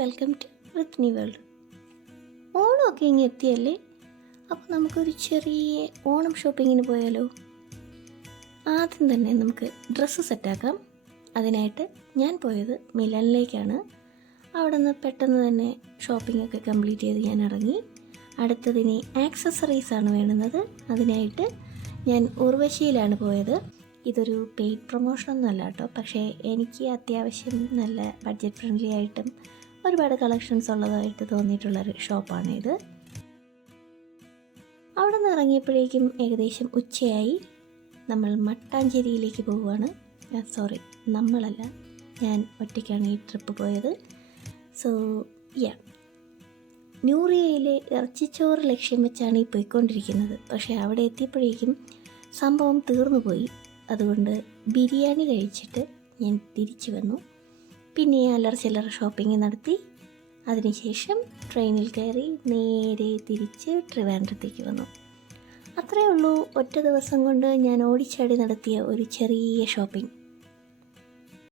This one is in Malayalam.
Welcome to റിത്നി world. ഓണമൊക്കെ ഇങ്ങ് എത്തിയല്ലേ, അപ്പോൾ നമുക്കൊരു ചെറിയ ഓണം ഷോപ്പിങ്ങിന് പോയാലോ? ആദ്യം തന്നെ നമുക്ക് ഡ്രസ്സ് സെറ്റാക്കാം. അതിനായിട്ട് ഞാൻ പോയത് മിലനിലേക്കാണ്. അവിടെ നിന്ന് പെട്ടെന്ന് തന്നെ ഷോപ്പിംഗ് ഒക്കെ കംപ്ലീറ്റ് ചെയ്ത് ഞാൻ ഇറങ്ങി. അടുത്തതിന് ആക്സസറീസാണ് വേണ്ടുന്നത്. അതിനായിട്ട് ഞാൻ ഉർവശിയിലാണ് പോയത്. ഇതൊരു പെയ്ഡ് പ്രൊമോഷനൊന്നും അല്ല കേട്ടോ, പക്ഷേ എനിക്ക് അത്യാവശ്യം നല്ല ബഡ്ജറ്റ് ഫ്രണ്ട്ലി ആയിട്ടും ഒരുപാട് കളക്ഷൻസ് ഉള്ളതായിട്ട് തോന്നിയിട്ടുള്ളൊരു ഷോപ്പാണിത്. അവിടെ നിന്ന് ഇറങ്ങിയപ്പോഴേക്കും ഏകദേശം ഉച്ചയായി. നമ്മൾ മട്ടാഞ്ചേരിയിലേക്ക് പോവുകയാണ്. നമ്മളല്ല, ഞാൻ ഒറ്റയ്ക്കാണ് ഈ ട്രിപ്പ് പോയത്. സോ ന്യൂറിയയിലെ ഇറച്ചിച്ചോറ് ലക്ഷ്യം വെച്ചാണ് ഈ പോയിക്കൊണ്ടിരിക്കുന്നത്. പക്ഷേ അവിടെ എത്തിയപ്പോഴേക്കും സംഭവം തീർന്നു പോയി. അതുകൊണ്ട് ബിരിയാണി കഴിച്ചിട്ട് ഞാൻ തിരിച്ചു വന്നു. പിന്നെ അല്ലറ ചില്ലറ ഷോപ്പിംഗ് നടത്തി. അതിനുശേഷം ട്രെയിനിൽ കയറി നേരെ തിരിച്ച് ട്രിവാൻഡ്രത്തേക്ക് വന്നു. അത്രയേ ഉള്ളൂ. ഒറ്റ ദിവസം കൊണ്ട് ഞാൻ ഓടിച്ചാടി നടത്തിയ ഒരു ചെറിയ ഷോപ്പിംഗ്.